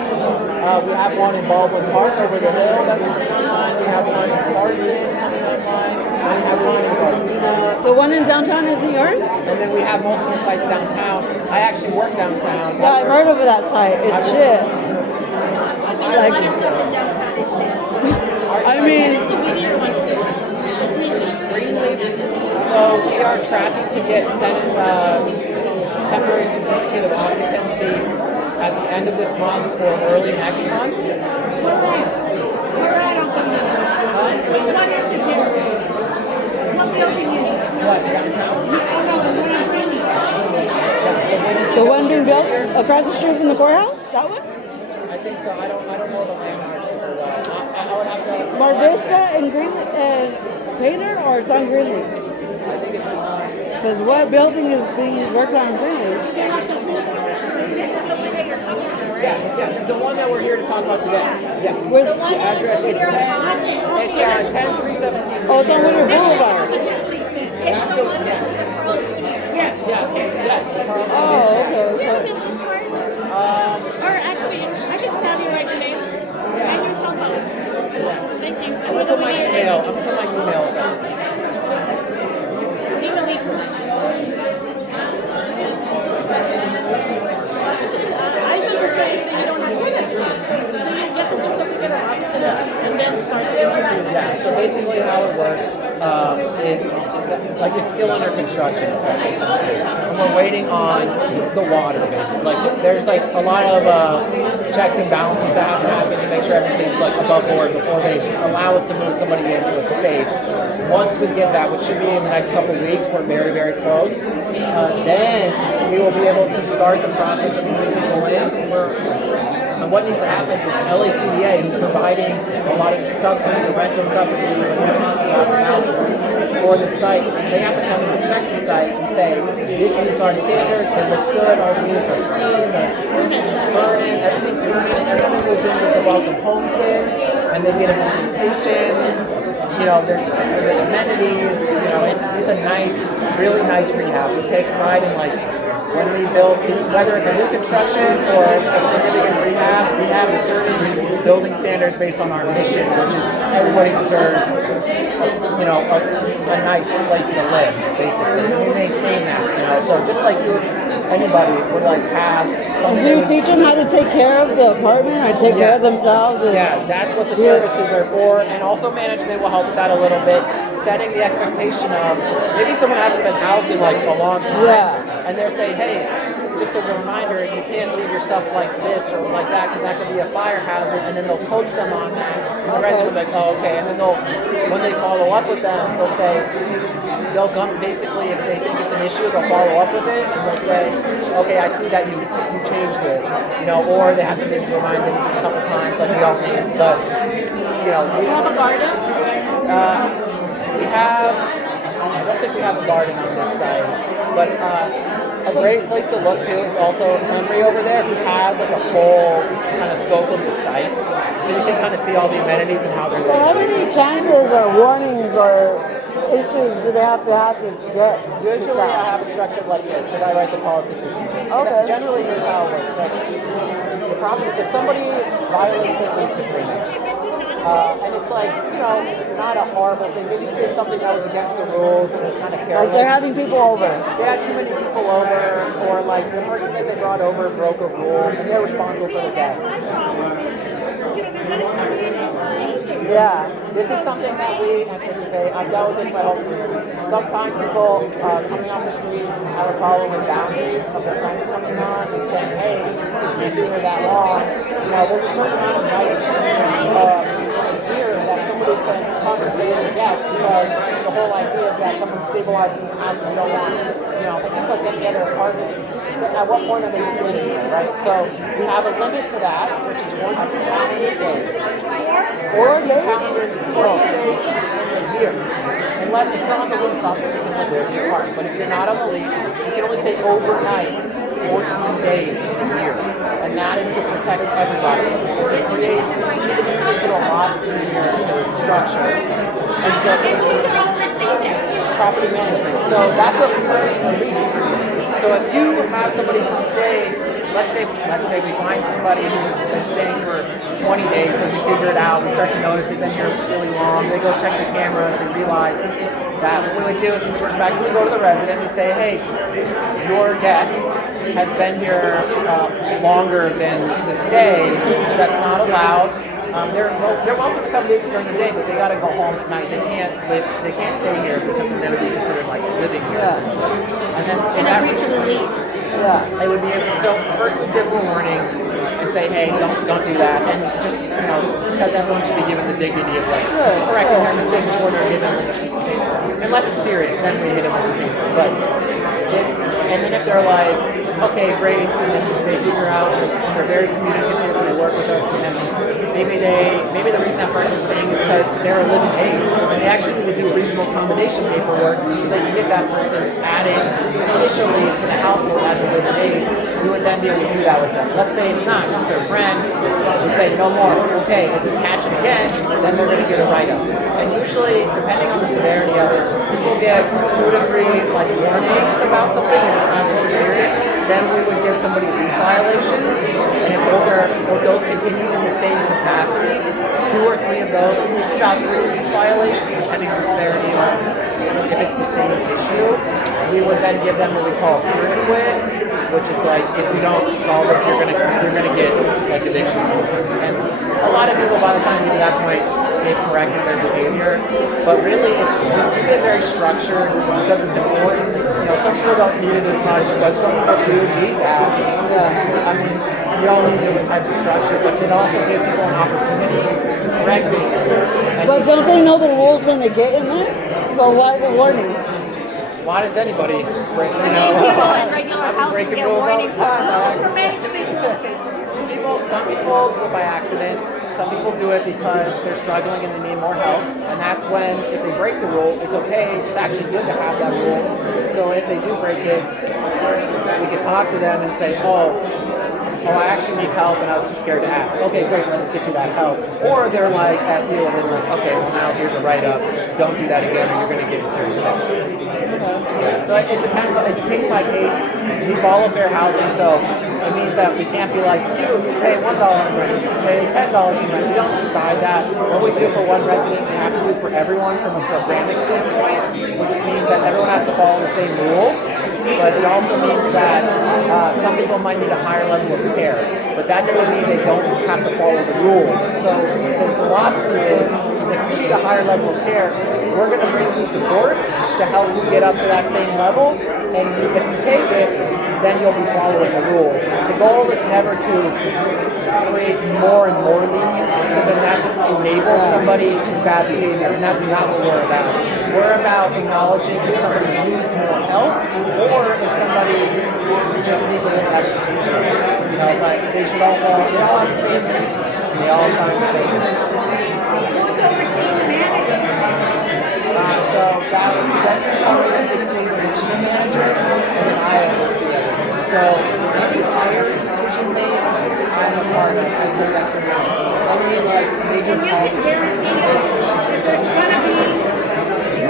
We have one in Baldwin Park over the hill that's coming online. We have one in Carson coming online. We have one in Gardena. The one in downtown isn't yours? And then we have multiple sites downtown. I actually work downtown. Yeah, I've heard of that site. It's shit. A lot of stuff in downtown is shit. I mean, Greenleaf. So we are tracking to get temporary certificate of occupancy at the end of this month or early next month. What building is it? What, downtown? the one being built across the street from the courthouse? That one? I think so. I don't know the landmarks super well. Mar Vista and Greenleaf and Painter, or it's on Greenleaf? I think it's on. Because what building is being worked on in Greenleaf? This is the one that you're talking about, right? Yeah, the one that we're here to talk about today. Yeah. Where's The one The that address over is here 10, on it's 10317. Oh, it's on Whittier Boulevard. It's the one that's the Pearl Junior. Yes. Yes. Oh, okay. Do you have a business card? Or actually, I can just have you write your name and your cell phone. Thank you. I'm gonna put my email. Email me tonight. I feel the same thing. You don't have to do that. So you get the certificate of occupancy and then start the interview. Yeah, so basically how it works is, like, it's still under construction. And we're waiting on the water, basically. Like, there's, like, a lot of checks and balances that have to happen to make sure everything's, like, above board before they allow us to move somebody in so it's safe. Once we get that, which should be in the next couple of weeks, we're very, very close, then we will be able to start the process of moving people in. And what needs to happen is LACDA, who's providing a lot of the subsidy, the rental subsidy, for the site, they have to come inspect the site and say, this meets our standards, it looks good, all the units are clean, burning, everything's furnished, everything goes in with a welcome home kit, and they get an invitation. You know, there's amenities, you know, it's a nice, really nice rehab. We take pride in, like, when we build, whether it's a new construction or a significant rehab, we have certain building standards based on our mission, which is everybody deserves, you know, a nice place to live, basically. And we maintain that, you know. So just like you, anybody would like have something. Do you teach them how to take care of the apartment or take care of themselves? Yeah, that's what the services are for, and also management will help with that a little bit. Setting the expectation of maybe someone hasn't been housed in like a long time, and they're saying, hey, just as a reminder, you can't leave your stuff like this or like that because that could be a fire hazard, and then they'll coach them on that. And the resident will be like, oh, okay, and then when they follow up with them, they'll say, they'll come, basically, if they think it's an issue, they'll follow up with it, and they'll say, okay, I see that you changed it, you know, or they have to maybe remind them a couple times, like we all need, but, you know. We have a garden? I don't think we have a garden on this site, but a great place to look to. It's also Henry over there who has like a full kind of scope of the site, so you can kind of see all the amenities and how they're. So how many chances or warnings or issues do they have to get? Usually I have it structured like this because I write the policy procedures. Okay. Generally, here's how it works. Like, the problem, if somebody violates their lease agreement, and it's like, you know, not a horrible thing. They just did something that was against the rules and was kind of careless. Like they're having people over. They had too many people over, or like the person that they brought over broke a rule, and they're responsible for the guests. Yeah. This is something that we anticipate. I've dealt with this my whole career. Sometimes people coming off the street have a problem with boundaries of their friends coming on and saying, hey, you can't be here that long. You know, there's a certain amount of nights here that somebody can come and stay as a guest because the whole idea is that someone's stabilizing the house and we don't want, you know, just like any other apartment. At what point are they living here, right? So we have a limit to that, which is 14 calendar days. 14 calendar days in a year. And if you're on the lease, obviously you can live there in your apartment. But if you're not on the lease, you can only stay overnight 14 days in a year. And that is to protect everybody. To create, it just makes it a lot easier to structure. And so property management. So that's what we turn a lease agreement. So if you have somebody come stay, let's say we find somebody who's been staying for 20 days and we figure it out, we start to notice they've been here really long, they go check the cameras, they realize that what we would do is we would respectfully go to the resident and say, hey, your guest has been here longer than the stay, that's not allowed. They're welcome to come visit during the day, but they got to go home at night. They can't stay here because then they would be considered like living here essentially. And then agree to the lease. Yeah, they would be able. So first we give them a warning and say, hey, don't do that, and just because everyone should be given the dignity of like correcting their mistake before they're given like a piece of paper. Unless it's serious, then we hit them with the paper. But and then if they're like, okay, great, and then they figure out and they're very communicative and they work with us and maybe the reason that person's staying is because they're a living aid, and they actually need to do reasonable accommodation paperwork so they can get that person added officially into the household as a living aid. We would then be able to do that with them. Let's say it's not, it's just their friend. We'd say no more. Okay, if we catch it again, then they're going to get a write-up. And usually, depending on the severity of it, people get 2 to 3 like warnings about something if it's not super serious. Then we would give somebody these violations, and if those continue in the same capacity, 2 or 3 of those, usually about 3 of these violations, depending on the severity of if it's the same issue, we would then give them what we call cure to quit, which is like if you don't solve this, you're gonna get like eviction notice. And a lot of people by the time you get to that point, they've corrected their behavior, but really we keep it very structured because it's important. You know, some people don't need it as much, but some people do need that. I mean, you all need different types of structure, but it also gives people an opportunity to correct things. But don't they know the rules when they get in there? So why the warning? Why does anybody break, I mean, people in regular houses get warnings for rules were made to be broken. Some people do it by accident. Some people do it because they're struggling and they need more help. And that's when, if they break the rule, it's okay. It's actually good to have that rule. So if they do break it, we can talk to them and say, oh, I actually need help and I was too scared to ask. Okay, great, let's get you that help. Or they're like, F you, and then like, okay, well now here's a write-up. Don't do that again or you're going to get in serious trouble. So it depends, it's case by case. We follow fair housing, so it means that we can't be like, you pay $1 in rent, you pay $10 in rent. We don't decide that. What we do for one resident, we have to do for everyone from a programming standpoint, which means that everyone has to follow the same rules. But it also means that some people might need a higher level of care. But that doesn't mean they don't have to follow the rules. So the philosophy is, if you need a higher level of care, we're going to bring you support to help you get up to that same level. And if you take it, then you'll be following the rules. The goal is never to create more and more leniency, because then that just enables somebody in bad behavior, and that's not what we're about. We're about acknowledging if somebody needs more help, or if somebody just needs a little extra support. You know, but they should all have the same lease, and they all sign the same lease. Who's overseeing the management? So that's Veterans Outreach is the senior management manager, and then I oversee it. So any hiring decision made, I'm a part of. I say yes or no. Any like major policy. Guarantee us there's gonna be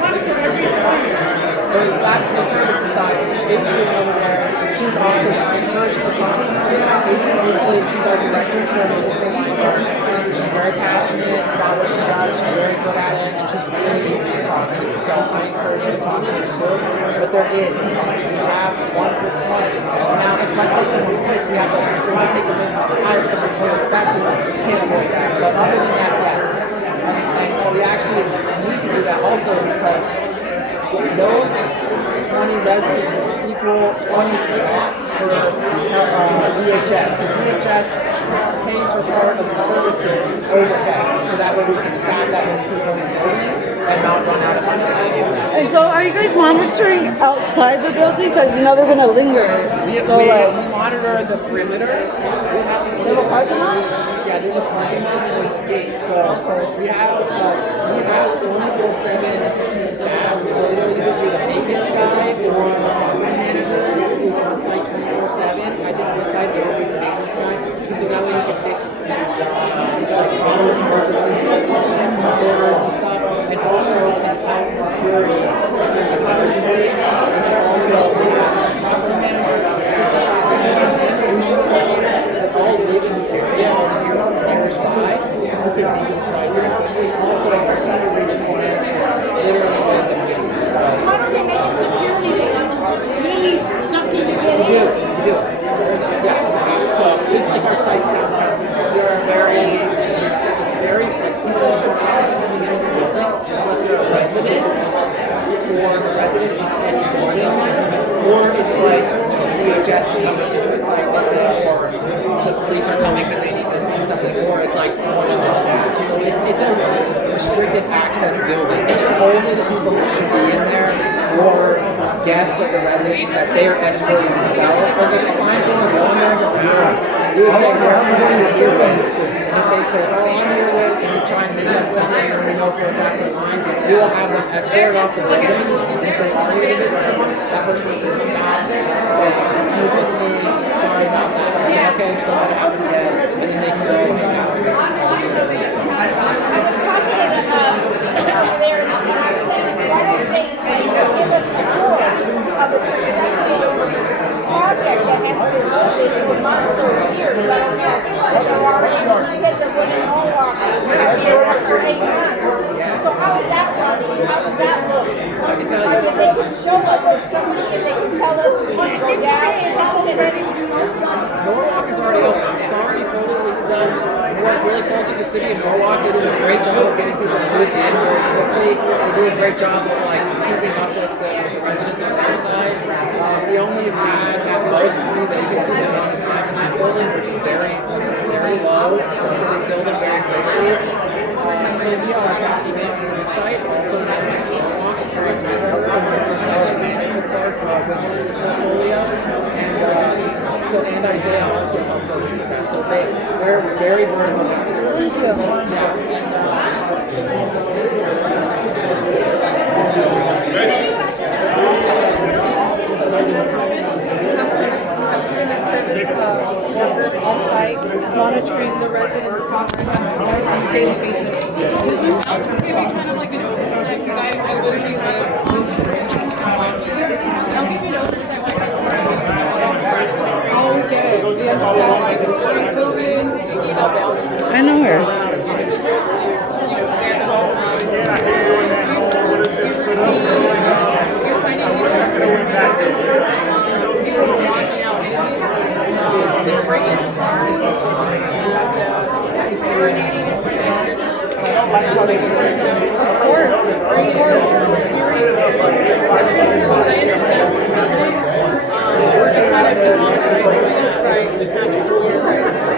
one for every client. That's the service society. Adrian over there, she's awesome. I encourage you to talk to her. Adrian Leesley, she's our director of services for Whittier. She's very passionate about what she does. She's very good at it, and she's really easy to talk to. So I encourage you to talk to her too. But there is, we have 1 for 20. Now, if let's say someone quits, we might take a minute to hire someone for it. That's just, you can't avoid that. But other than that, yes. And we actually need to do that also because those 20 residents equal 20 slots for DHS. The DHS pays for part of the services overhead, so that way we can staff that many people in the building and not run out of money. And so are you guys monitoring outside the building? Because you know they're going to linger. We monitor the perimeter. We have a parking lot? Yeah, there's a parking lot and there's a gate. So we have 24/7 staff. So it'll either be the maintenance guy or the property manager who's on site 24/7. I think this site it will be the maintenance guy. So that way you can fix like problem emergency orders and stuff. And also help security if there's an emergency. And then also we have property manager, assistant property manager, and the leasing coordinator that all live in the area and here nearby who can be to the site very quickly. Also our senior regional manager literally lives in here. So Why don't they make it security? We need something to get in. we do. So just like our sites downtown, people should not be coming into the building unless they're a resident, or the resident is escorting them, or it's like DHS is coming to do a site visit, or the police are coming because they need to see something, or it's like one of the staff. So it's a restricted access building. It's only the people who should be in there, or guests of the resident that they are escorting themselves, or they can find someone going there in the computer. We would say, well, everybody is here, but if they say, oh, I'm here with, and you try and make up something and we know for a fact they're lying, we will have them escorted off the building. And if they are here to visit someone, that person has to come back and say, he was with me, sorry about that. And say, okay, just don't let it happen again. And then they can go hang out. I was talking to someone over there, and I was saying, why don't they give us a tour of a successful project that has been working for months or years? I don't know. There are, and you said the one in Norwalk, for 8 months. So how is that working? How does that look? Like if they can show us or something, if they can tell us what to go down. Norwalk is already open. It's already fully leased up. We work really close with the city of Norwalk. They do a great job of getting people to move in very quickly. They do a great job of like keeping up with the residents on their side. We only have had at most 3 vacancies at any time in that building, which is very low. So we fill them very quickly. Cynthia, our property manager for the site, also manages Norwalk. It's very dear to her. It's her first site she managed with this portfolio. And Isaiah also helps oversee that. So they're very versed on that. Thank you. Workers on site monitoring the residents' progress on a daily basis. I'll just give you kind of like an oversight because I literally live on the street. I'll give you an oversight what people Oh, we get it. We understand. Like during COVID, they need a boundary. I know her. You know, sanitize. We were finding people were walking out and they're breaking into cars. Of course.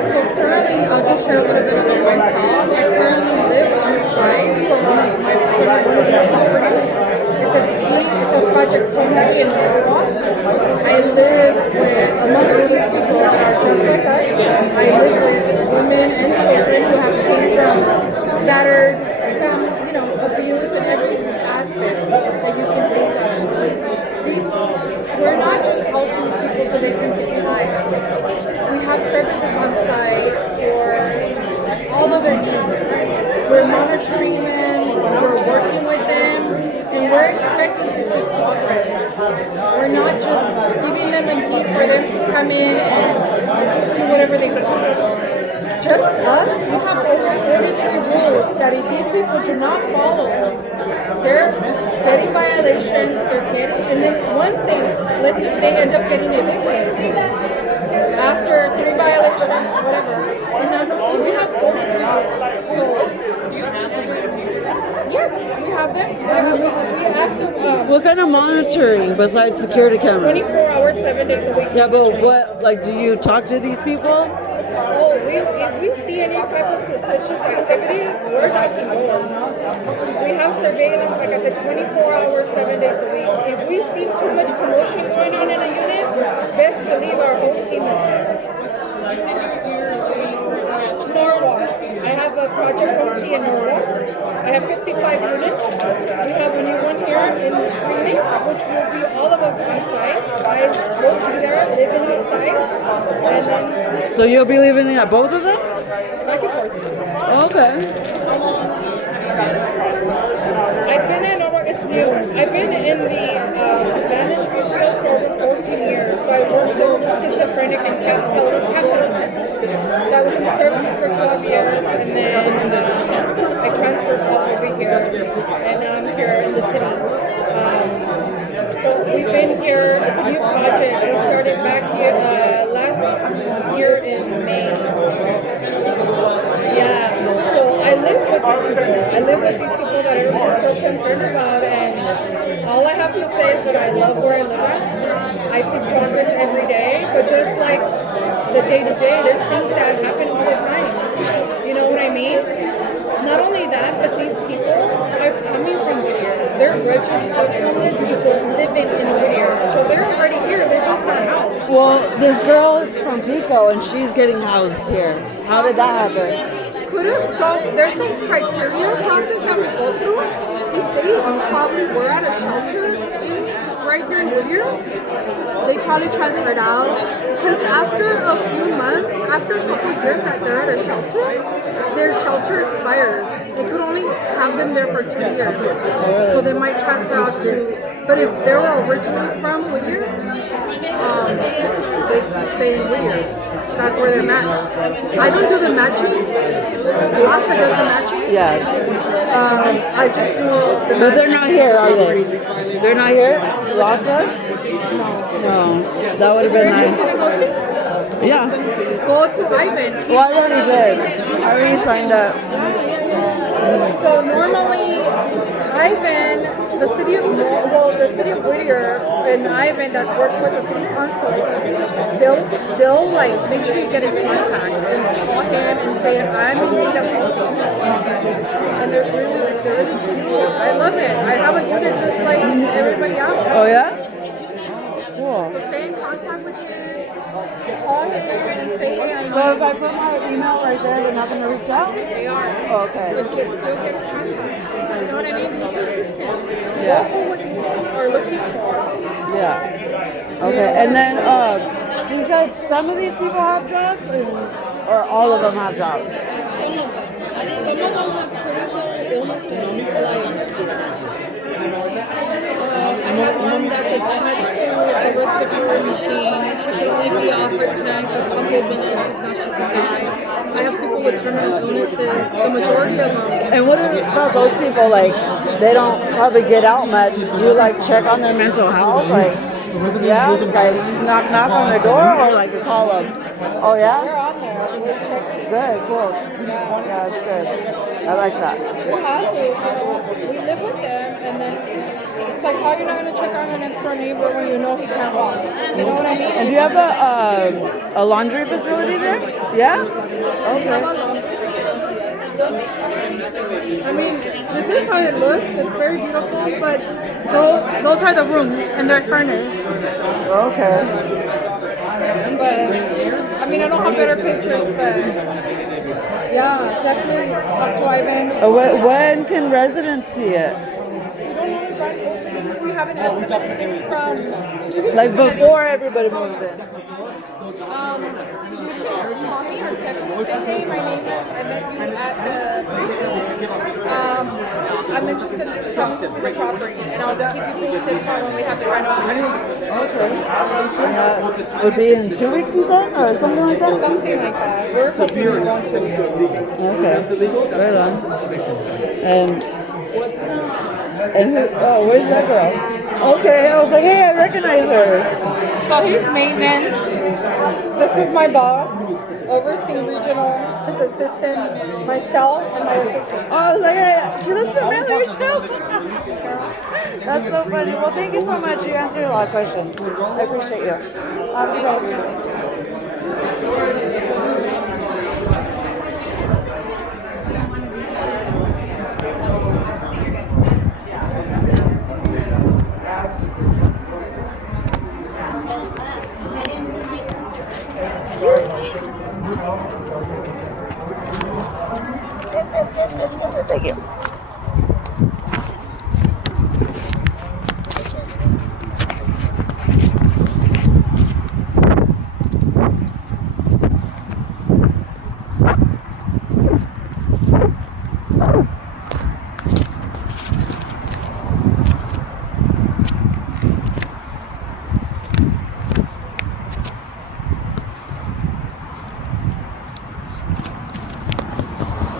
So currently, I'll just share a little bit about myself. I currently live on site for one of these properties. It's a project home in Norwalk. I live with, amongst these people that are just like us, I live with women and children who have came from battered, abuse in every aspect that you can think of. We're not just housing these people so they can comply. We have services on site for all of their needs. We're monitoring them, we're working with them, and we're expecting to see progress. We're not just giving them a key for them to come in and do whatever they want. Just us, we have over 43 rules that if these people do not follow, they're getting violations, and then once let's say they end up getting evicted, after 3 violations, whatever, we have 43 rules. So, do you have them? Yes, we have them. We ask them. What kind of monitoring besides security cameras? 24 hours, 7 days a week. Yeah, but what, like, do you talk to these people? Oh, if we see any type of suspicious activity, we're knocking doors. We have surveillance, like I said, 24 hours, 7 days a week. If we see too much commotion going on in a unit, best believe our whole team is there. You said you're living in Norwalk. I have a project home key in Norwalk. I have 55 units. We have a new one here in Greeley, which will be all of us on site. I will be there, living on site. And then, so you'll be living at both of them? Back and forth. Okay. I've been in Norwalk, it's new. I've been in the management field for over 14 years. So I worked as schizophrenic and capital. So I was in the services for 12 years, and then I transferred all over here, and now I'm here in the city. So we've been here, it's a new project. We started back here last year in May. Yeah, so I live with these people. I live with these people that everyone's so concerned about, and all I have to say is that I love where I live at. I see progress every day, but just like the day-to-day, there's things that happen all the time. You know what I mean? Not only that, but these people are coming from Whittier. They're registered homeless people living in Whittier. So they're already here, they're just not housed. Well, this girl is from Pico and she's getting housed here. How did that happen? couldn't, so there's some criteria process that we go through. If they probably were at a shelter right here in Whittier, they probably transferred out. Because after a few months, after a couple of years that they're at a shelter, their shelter expires. They could only have them there for 2 years. So they might transfer out to, but if they were originally from Whittier, they stay in Whittier. That's where they're matched. I don't do the matching. Lhasa does the matching. Yeah. I just do the But they're not here, are they? They're not here? Lhasa? No. That would have been nice. Yeah. Go to Ivan. Well, I already did. I already signed up. So normally, Ivan, the city of Whittier and Ivan that works with the city council, they'll like make sure you get his contact and call him and say I'm in need of housing. And they're really cute. I love it. I have a unit just like everybody else. Oh yeah? Cool. So stay in contact with him. Call him and say hey. So if I put my email right there, they're not going to reach out? They are. Oh, okay. But kids still get his contact. You know what I mean? Be persistent. Yeah. Go for what you are looking for. Yeah. Okay. And then you said some of these people have jobs, or all of them have jobs? Some of them have critical illnesses, like I have one that's attached to a respiratory machine. She can only be off her tank a couple minutes, if not she can die. I have people with terminal illnesses, the majority of them. And what about those people, like, they don't probably get out much? Do you, like, check on their mental health? Like, yeah? Like, knock on their door, or, like, you call them? Oh, yeah? They're on there. They check you. Good, cool. Yeah, that's good. I like that. We'll have to, we live with them, and then it's like, how you're not going to check on your next door neighbor when you know he can't walk? You know what I mean? And do you have a laundry facility there? Yeah? Okay. I mean, this is how it looks. It's very beautiful, but those are the rooms, and they're furnished. Okay. But, I mean, I don't have better pictures, but yeah, definitely talk to Ivan. When can residents see it? We haven't estimated date from... Like before everybody moves in? You can call me or text me and say, hey, my name is, I met you at the, I'm interested in coming to see the property, and I'll keep you posted for when we have the renovation. Okay. Would be in 2 weeks, you said, or something like that? Something like that. We're hoping we want to. Okay. Right on. And who, oh, where's that girl? Okay, I was like, hey, I recognize her. So he's maintenance. This is my boss, overseeing regional, his assistant, myself, and my assistant. Oh, I was like, hey, she looks familiar too. That's so funny. Well, thank you so much. You answered a lot of questions. I appreciate you. Have a good day. Thank you.